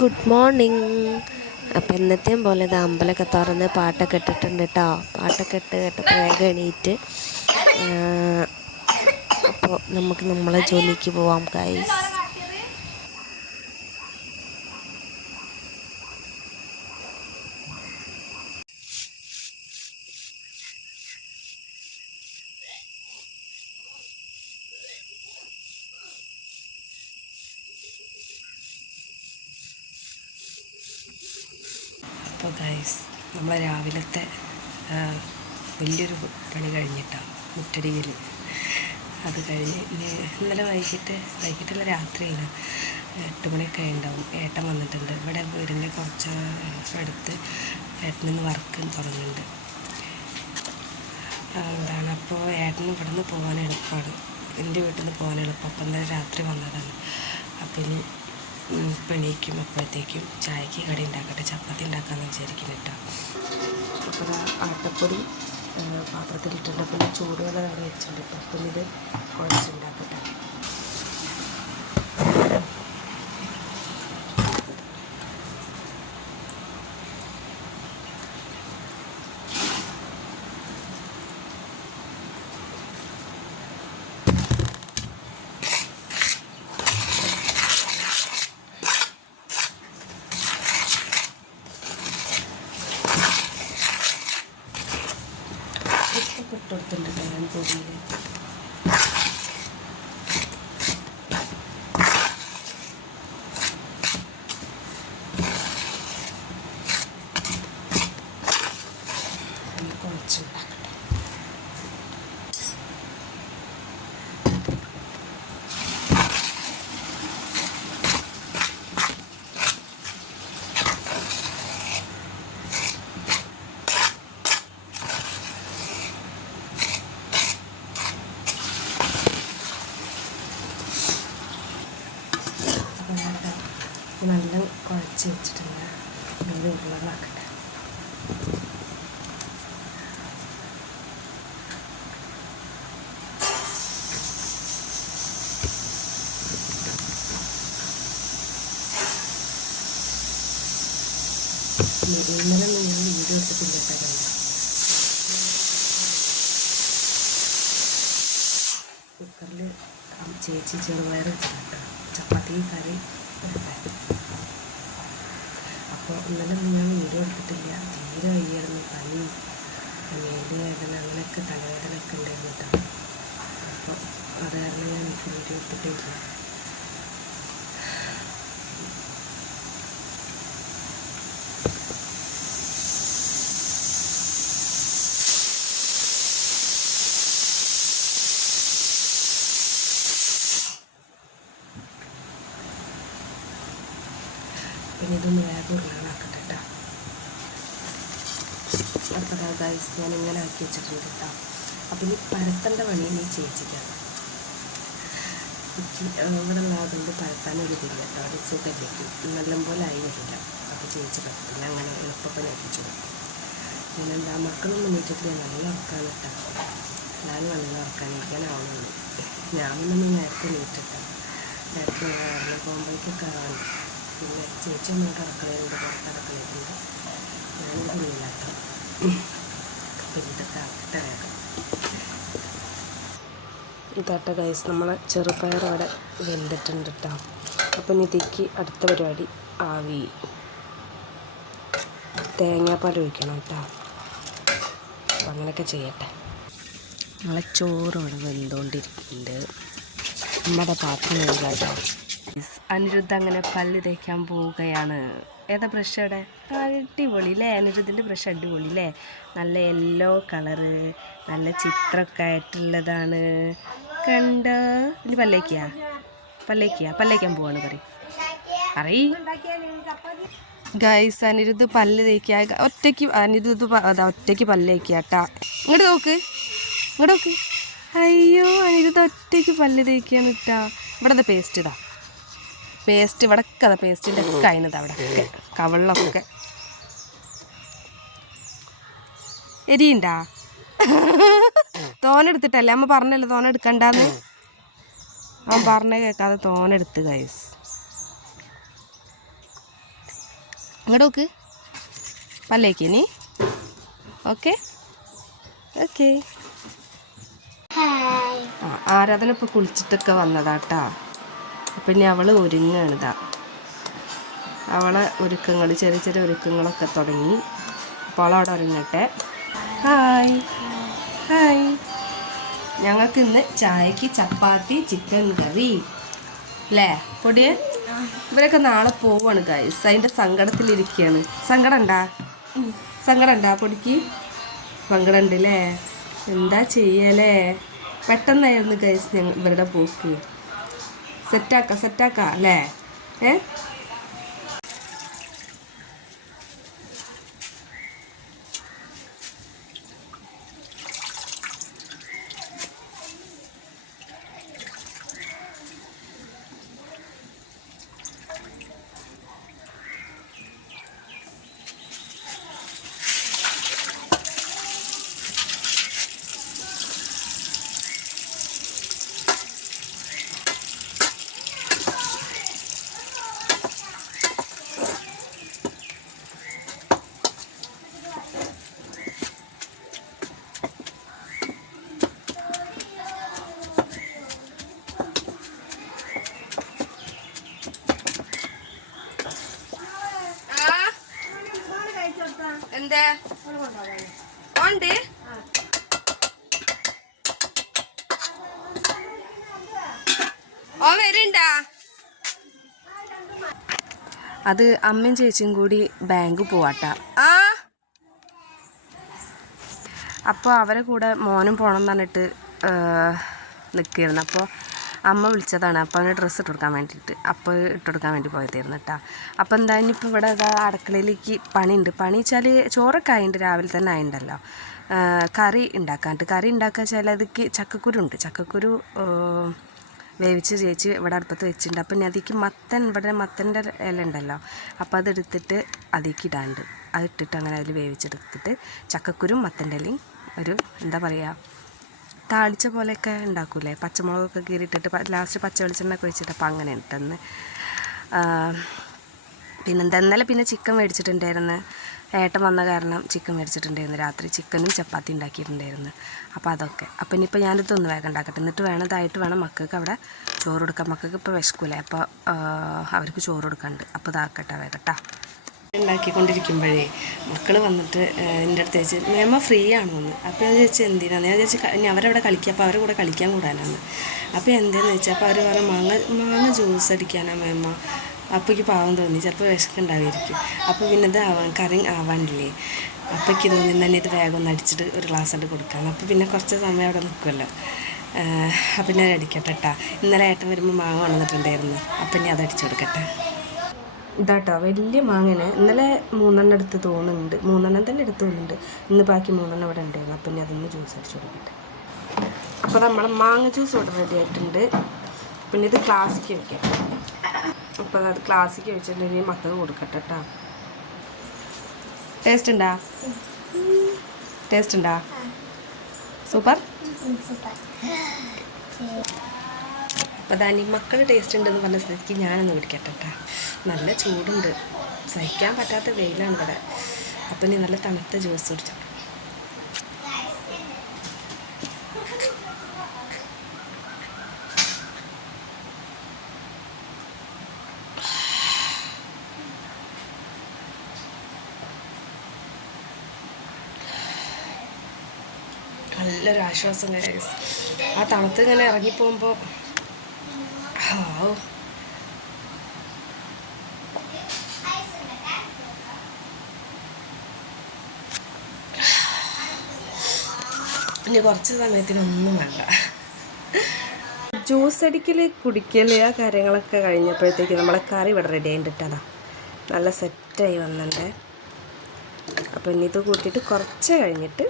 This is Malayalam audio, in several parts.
Good morning. അപ്പം എന്നത്തെയും പോലെ ഇത് അമ്പലമൊക്കെ തുറന്ന് പാട്ടൊക്കെ ഇട്ടിട്ടുണ്ട് കേട്ടോ. പാട്ടൊക്കെ കേട്ടപ്പോൾ വേഗം എണീറ്റ്. അപ്പോൾ നമുക്ക് നമ്മളെ ജോലിക്ക് പോവാം ഗൈസ്. അപ്പോൾ ഗൈസ് നമ്മളെ രാവിലത്തെ വലിയൊരു പണി കഴിഞ്ഞിട്ടാണ് മുറ്റടിയിൽ. അത് കഴിഞ്ഞ് ഇന്നലെ വൈകിട്ടുള്ള രാത്രിയിൽ 8 മണിയൊക്കെ ഉണ്ടാവും. ഏട്ടൻ വന്നിട്ടുണ്ട്. ഇവിടെ വീടിൻ്റെ കുറച്ച് അടുത്ത് ഏട്ടനിന്ന് വർക്ക് തുടങ്ങുന്നുണ്ട്. അപ്പോൾ ഏട്ടന് ഇവിടെ നിന്ന് പോകാൻ എളുപ്പമാണ്, എൻ്റെ വീട്ടിൽ നിന്ന് പോകാൻ എളുപ്പം. അപ്പം എന്തായാലും രാത്രി വന്നതാണ്. അപ്പം ഇനി എണീക്കും അപ്പോഴത്തേക്കും ചായക്ക് കടി ഉണ്ടാക്കട്ടെ, ചപ്പാത്തി ഉണ്ടാക്കാമെന്ന് വിചാരിക്കുന്നു കേട്ടോ. അപ്പോൾ ആട്ടപ്പൊടി പാത്രത്തിലിട്ടുണ്ട്. പിന്നെ ചൂടുവെള്ളം അവിടെ വെച്ചിട്ടുണ്ട് കേട്ടോ. അപ്പം ഇത് കുഴച്ചുണ്ടാക്കട്ടെ. ഇട്ടുകൊടുത്തിട്ടുണ്ട് ഞാൻ പൊടിയിൽ. കുഴച്ചുണ്ടാക്കട്ടെ. നല്ല കുഴച്ച് വെച്ചിട്ടുണ്ട്. നല്ല ഉരുളകളാക്കട്ടെ. ഇന്നലെ ഞാൻ വീഡിയോ എടുത്തിട്ടില്ല കേട്ടോ. കുക്കറിൽ ചേച്ചി ചെറുപയർ വെച്ചിട്ട് ചപ്പാത്തി കറി എടുക്കാൻ. അപ്പോൾ ഇന്നലെ ഞാൻ വീഡിയോ എടുത്തിട്ടില്ല. തീരെ വയ്യായിരുന്നു. പനി, മേലുവേദന, അങ്ങനെയൊക്കെ തലവേദനയൊക്കെ ഉണ്ടായിരുന്നു കേട്ടോ. അപ്പോൾ അത് കാരണം ഞാൻ വീഡിയോ എടുത്തിട്ടില്ല. പിന്നെ ഇതൊന്ന് വേഗം ഉരുളകളാക്കട്ടെ കേട്ടോ. അടുത്ത ഗൈസ് ഞാൻ ഇങ്ങനെ ആക്കി വെച്ചിട്ടുണ്ട് കേട്ടോ. അപ്പം ഇനി പരത്തേണ്ട പണി നീ ചേച്ചിക്കാണ്. ഇവിടെ ഉള്ളതുകൊണ്ട് പരത്താനൊരിതില്ല കേട്ടോ. അത് സുഖമില്ലേക്കും നല്ലപോലെ ആയി വരില്ല. അപ്പോൾ ചേച്ചി പരത്തില്ല, അങ്ങനെ എളുപ്പപ്പണി ആക്കിച്ചു കൊടുക്കും. പിന്നെ എന്താ മക്കളൊന്നും നീട്ടിട്ട് നല്ല ഉറക്കാണ് കേട്ടോ. ഞാൻ നല്ല ഉറക്കാനിരിക്കാനാവുന്നുള്ളൂ. ഞാൻ ഒന്നും നേരത്തെ നീട്ടിട്ടാ. നേരത്തെ പോകുമ്പോഴേക്കൊക്കെ ആവാണ്. പിന്നെ ചേച്ചി ഒന്നോട്ട് അടുക്കളയുണ്ട്, പുറത്തടക്കളയുണ്ട്. ഞാനൊരു ഉള്ളിലാട്ടോ. അപ്പം ഇതൊക്കെ ആക്കട്ടെ വേഗം. ഇതാട്ട ഗൈസ് നമ്മളെ ചെറുപയർ അവിടെ വെന്തിട്ടുണ്ട് കേട്ടോ. അപ്പം ഇതിക്ക് അടുത്ത പരിപാടി ആവി തേങ്ങാപ്പാൽ ഒഴിക്കണം കേട്ടോ. അപ്പം അങ്ങനെയൊക്കെ ചെയ്യട്ടെ. നമ്മളെ ചോറ് ഇവിടെ വെന്തുകൊണ്ടിരിക്കുന്നുണ്ട്. നമ്മുടെ പാത്രം കഴുകാട്ടോ. അനിരുദ്ധ അങ്ങനെ പല്ല് തേക്കാൻ പോവുകയാണ്. ഏതാ ബ്രഷ് അവിടെ? അടിപൊളി അല്ലേ? അനിരുദ്ധിൻ്റെ ബ്രഷ് അടിപൊളി അല്ലേ? നല്ല യെല്ലോ കളറ്, നല്ല ചിത്രമൊക്കെ ആയിട്ടുള്ളതാണ്. കണ്ട ഇനി പല്ലേക്കാൻ പോവാണ് പറയ് ഗൈസ്. അനിരുദ്ധ് പല്ല് തേക്കുക ഒറ്റയ്ക്ക്. ഒറ്റയ്ക്ക് പല്ല് തേക്കുക കേട്ടാ. ഇങ്ങോട്ട് നോക്ക്. അയ്യോ അനിരുദ്ധ ഒറ്റയ്ക്ക് പല്ല് തേക്കുകയാണ് കേട്ടാ. ഇവിടെ പേസ്റ്റ് ഇവിടെ പേസ്റ്റിൻ്റെ ഒക്കെ അതിനത് അവിടെ കവളിലൊക്കെ എരിയുണ്ടാ. തോനെടുത്തിട്ടല്ലേ അമ്മ പറഞ്ഞല്ലോ തോനെടുക്കണ്ടെന്ന്. അവൻ പറഞ്ഞ കേൾക്കാതെ തോനെടുത്ത് ഗൈസ്. അങ്ങോട്ട് നോക്ക് പല്ലേക്ക് ഇനി. Okay okay. ആരാധന ഇപ്പോൾ കുളിച്ചിട്ടൊക്കെ വന്നതാട്ടാ. അപ്പം ഇനി അവൾ ഒരുങ്ങാണിതാ. അവളെ ഒരുക്കങ്ങൾ ചെറിയ ചെറിയ ഒരുക്കങ്ങളൊക്കെ തുടങ്ങി. അപ്പോൾ അവളവിടെ ഒരുങ്ങട്ടെ. Hi hi. ഞങ്ങൾക്ക് ഇന്ന് ചായക്ക് ചപ്പാത്തി ചിക്കൻ കറി അല്ലേ പൊടിയെ? ഇവരൊക്കെ നാളെ പോവാണ് ഗൈസ്. അതിൻ്റെ സങ്കടത്തിലിരിക്കുകയാണ്. സങ്കടം ഉണ്ടാ പൊടിക്ക്? സങ്കടം ഉണ്ട് അല്ലേ? എന്താ ചെയ്യല്ലേ? പെട്ടെന്നായിരുന്നു ഗൈസ് ഇവരുടെ പോക്ക്. സെറ്റാക്കാം അല്ലേ? എന്താ ഉണ്ട്? ഓ വരുണ്ടാ? അത് അമ്മയും ചേച്ചിയും കൂടി ബാങ്ക് പോവാട്ടാ. അപ്പോൾ അവരെ കൂടെ മോനും പോകണം എന്ന് പറഞ്ഞിട്ട് നിൽക്കുകയായിരുന്നു. അപ്പോൾ അമ്മ വിളിച്ചതാണ്. അപ്പോൾ അവന് ഡ്രസ്സ് ഇട്ടുകൊടുക്കാൻ വേണ്ടിയിട്ട് അപ്പോൾ ഇട്ടുകൊടുക്കാൻ വേണ്ടി പോയതായിരുന്നു കേട്ടോ. അപ്പോൾ എന്താ ഇനിയിപ്പോൾ ഇവിടെ അടുക്കളയിലേക്ക് പണിയുണ്ട്. പണി വെച്ചാൽ ചോറൊക്കെ ആയിട്ടുണ്ട്, രാവിലെ തന്നെ ആയിട്ടുണ്ടല്ലോ. കറി ഉണ്ടാക്കുക വെച്ചാൽ അതിക്ക് ചക്കക്കുരു വേവിച്ച് ചേച്ചി ഇവിടെ അടുപ്പത്ത് വെച്ചിട്ടുണ്ട്. അപ്പം ഇനി അതിക്ക് മത്തൻ്റെ ഇല ഉണ്ടല്ലോ, അപ്പോൾ അതെടുത്തിട്ട് അതിലേക്ക് ഇടാണ്ട് അതിട്ടിട്ട് അങ്ങനെ അതിൽ വേവിച്ചെടുത്തിട്ട് ചക്കക്കുരും മത്തൻ്റെ ഇലയും ഒരു എന്താ പറയുക താളിച്ച പോലെയൊക്കെ ഉണ്ടാക്കൂലേ, പച്ചമുളകൊക്കെ കീറിയിട്ടിട്ട് ലാസ്റ്റ് പച്ച വെളിച്ചെണ്ണയൊക്കെ ഒഴിച്ചിട്ട്. അപ്പോൾ അങ്ങനെ ഇട്ടെന്ന്. പിന്നെന്താ ഇന്നലെ ചിക്കൻ മേടിച്ചിട്ടുണ്ടായിരുന്നു. ഏട്ടൻ വന്ന കാരണം ചിക്കൻ മേടിച്ചിട്ടുണ്ടായിരുന്നു. രാത്രി ചിക്കനും ചപ്പാത്തി ഉണ്ടാക്കിയിട്ടുണ്ടായിരുന്നു. അപ്പോൾ അതൊക്കെ. അപ്പോൾ ഇനിയിപ്പോൾ ഞാനിതൊന്ന് വേഗം ഉണ്ടാക്കട്ടെ. എന്നിട്ട് ഇതായിട്ട് വേണം മക്കൾക്ക് അവിടെ ചോറ് കൊടുക്കാൻ. മക്കൾക്ക് ഇപ്പോൾ വിശക്കൂലേ, അപ്പോൾ അവർക്ക് ചോറ് കൊടുക്കാനുണ്ട്. അപ്പോൾ ഇതാക്കട്ടെ വേഗട്ടാ. ഉണ്ടാക്കിക്കൊണ്ടിരിക്കുമ്പോഴേ മക്കൾ വന്നിട്ട് എൻ്റെ അടുത്ത് ചോദിച്ചു മേമ ഫ്രീ ആണോ എന്ന്. അപ്പോൾ ഞാൻ ചോദിച്ചാൽ എന്തിനാണ്? ഞാൻ ചോദിച്ചു ഇനി അവരവിടെ കളിക്കുക, അപ്പോൾ അവരുടെ കൂടെ കളിക്കാൻ കൂടാനാണ്. അപ്പോൾ എന്തെന്ന് ചോദിച്ചാൽ അപ്പോൾ അവർ പറഞ്ഞു മാങ്ങ ജ്യൂസ് അടിക്കാനാണ് മേമ. അപ്പോൾ എനിക്ക് പാവം തോന്നി, ചിലപ്പോൾ വിശക്കുണ്ടാവുമായിരിക്കും. അപ്പോൾ പിന്നെ ഇത് കറി ആവാനില്ലേ, അപ്പോൾ എനിക്ക് തോന്നി തന്നെ ഇത് വേഗം ഒന്ന് അടിച്ചിട്ട് ഒരു ഗ്ലാസ് ആയിട്ട് കൊടുക്കാമെന്ന്. അപ്പോൾ പിന്നെ കുറച്ച് സമയം അവിടെ നിൽക്കുമല്ലോ. അപ്പം ഞാൻ അടിക്കട്ടെ കേട്ടോ. ഇന്നലെ ഏട്ടൻ വരുമ്പോൾ മാങ്ങ കൊണ്ടുവന്നിട്ടുണ്ടായിരുന്നു. അപ്പം ഞാൻ അത് അടിച്ചു കൊടുക്കട്ടെ. ഇതാട്ടോ വലിയ മാങ്ങനെ ഇന്നലെ 3 എടുത്ത് തോന്നുന്നുണ്ട്, 3 തന്നെ എടുത്ത് തോന്നുന്നുണ്ട്. ഇന്ന് ബാക്കി 3 ഇവിടെ ഉണ്ടായിരുന്നു. അപ്പം ഇനി അതൊന്ന് ജ്യൂസ് അടിച്ചു കൊടുക്കട്ടെ. അപ്പോൾ നമ്മൾ മാങ്ങ ജ്യൂസ് ഇവിടെ റെഡി ആയിട്ടുണ്ട്. പിന്നെ ഇത് ക്ലാസ്സിക്ക് വയ്ക്കാം. അപ്പോൾ അത് ക്ലാസ്സിക്ക് വെച്ചിട്ടുണ്ടെങ്കിൽ മക്കൾക്ക് കൊടുക്കട്ടെ കേട്ടോ. ടേസ്റ്റ് ഉണ്ടാ? സൂപ്പർ. അപ്പോൾ അതാണ് ഈ മക്കൾ ടേസ്റ്റ് ഉണ്ടെന്ന് പറഞ്ഞ സ്ഥിതിക്ക് ഞാനൊന്ന് കുടിക്കട്ടെ കേട്ടോ. നല്ല ചൂടുണ്ട്, സഹിക്കാൻ പറ്റാത്ത വെയിലാണ് ഇവിടെ. അപ്പം ഇനി നല്ല തണുത്ത ജ്യൂസ് കുടിച്ചു. നല്ലൊരു ആശ്വാസം ഗൈസ്. ആ തണുത്ത് ഇങ്ങനെ ഇറങ്ങിപ്പോകുമ്പോൾ ഇനി കുറച്ച് സമയത്തിനൊന്നും വേണ്ട. ജ്യൂസ് അടിക്കൽ കുടിക്കൽ ആ കാര്യങ്ങളൊക്കെ കഴിഞ്ഞപ്പോഴത്തേക്ക് നമ്മളെ കറി ഇവിടെ റെഡി ആയിട്ടിട്ടതാ നല്ല സെറ്റായി വന്നിട്ടുണ്ട്. അപ്പോൾ ഇനി ഇത് കൂട്ടിയിട്ട് കുറച്ച് കഴിഞ്ഞിട്ട്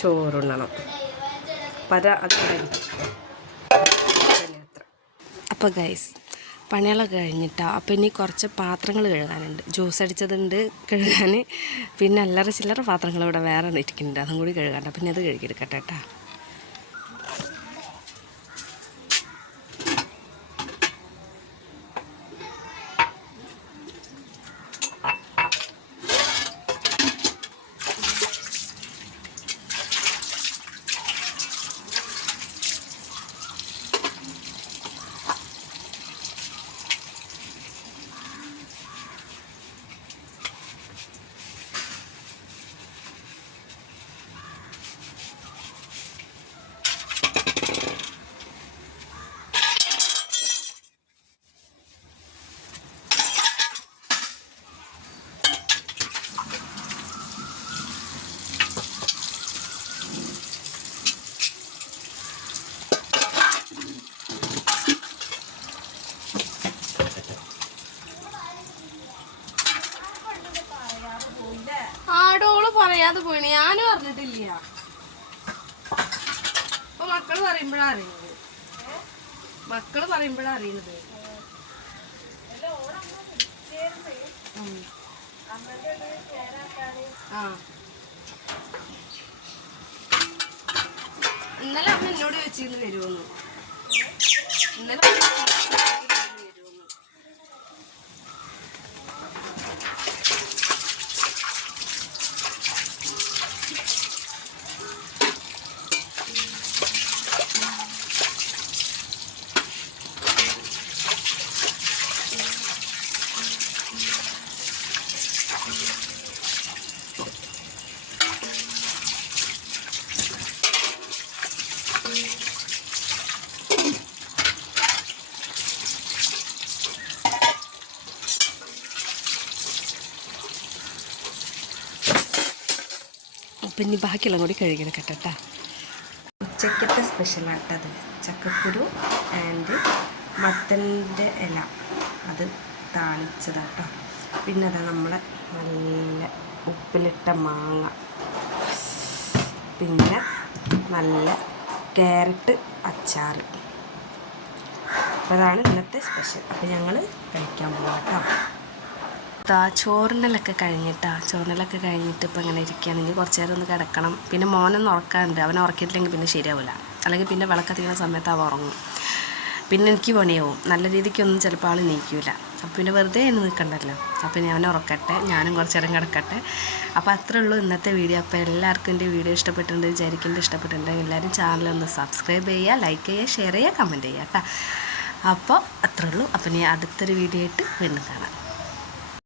ചോറുണ്ണണം. അപ്പോൾ ഗൈസ് പണികളൊക്കെ കഴിഞ്ഞിട്ടാണ്. അപ്പോൾ ഇനി കുറച്ച് പാത്രങ്ങൾ കഴുകാനുണ്ട്. ജ്യൂസ് അടിച്ചതുണ്ട് കഴുകാൻ, പിന്നെ അല്ലറ ചില്ലറ പാത്രങ്ങൾ ഇവിടെ വേറെ ഇരിക്കുന്നുണ്ട്, അതും കൂടി കഴുകാണ്ട്. പിന്നെ അത് കഴുകിയെടുക്കട്ടെ കേട്ടോ. പറയാതെ പോയിണ്, ഞാനും അറിഞ്ഞിട്ടില്ല. അപ്പൊ മക്കള് പറയുമ്പോഴാ അറിയുന്നത്, മക്കള് പറയുമ്പോഴാ അറിയുന്നത്. ഇന്നലെ അമ്മ എന്നോട് ചോദിച്ചിരുന്നു വരുമെന്ന്. ഇന്നലെ അപ്പം ഇനി ബാക്കിയുള്ള കൂടി കഴുകണം കേട്ടോ. ഉച്ചക്കത്തെ സ്പെഷ്യലാട്ടത് ചക്കക്കുരു ആൻഡ് മത്തൻ്റെ ഇല അത് താളിച്ചതാട്ടോ. പിന്നെ അതാ നമ്മളെ നല്ല ഉപ്പിലിട്ട മാങ്ങ, പിന്നെ നല്ല ക്യാരറ്റ് അച്ചാർ. അപ്പോൾ അതാണ് ഇന്നത്തെ സ്പെഷ്യൽ. അപ്പോൾ ഞങ്ങൾ കഴിക്കാൻ പോകാം കേട്ടോ. ചോറിനലൊക്കെ കഴിഞ്ഞിട്ട് ഇപ്പോൾ ഇങ്ങനെ ഇരിക്കുകയാണെങ്കിൽ കുറച്ച് നേരം ഒന്ന് കിടക്കണം. പിന്നെ മോനൊന്ന് ഉറക്കാനുണ്ട്, അവനെ ഉറക്കിയിട്ടില്ലെങ്കിൽ പിന്നെ ശരിയാവില്ല. അല്ലെങ്കിൽ പിന്നെ വിളക്കത്തിക്കുന്ന സമയത്ത് അവൻ ഉറങ്ങും, പിന്നെ എനിക്ക് പണിയാവും. നല്ല രീതിക്കൊന്നും ചിലപ്പോൾ ആൾ നീക്കില്ല. അപ്പോൾ പിന്നെ വെറുതെ എന്ന് നിൽക്കണ്ടല്ലോ. അപ്പോൾ ഞാൻ ഉറക്കട്ടെ, ഞാനും കുറച്ച് നേരം കിടക്കട്ടെ. അപ്പോൾ അത്രേ ഉള്ളൂ ഇന്നത്തെ വീഡിയോ. അപ്പോൾ എല്ലാവർക്കും എൻ്റെ വീഡിയോ ഇഷ്ടപ്പെട്ടിട്ടുണ്ട് ഇഷ്ടപ്പെട്ടിട്ടുണ്ടെങ്കിൽ എല്ലാവരും ചാനലൊന്ന് സബ്സ്ക്രൈബ് ചെയ്യുക, ലൈക്ക് ചെയ്യുക, ഷെയർ ചെയ്യുക, കമൻറ്റ് ചെയ്യുക കേട്ടോ. അപ്പോൾ അത്രേ ഉള്ളൂ. അപ്പോൾ ഇനി അടുത്തൊരു വീഡിയോ ആയിട്ട് വീണ്ടും കാണാം.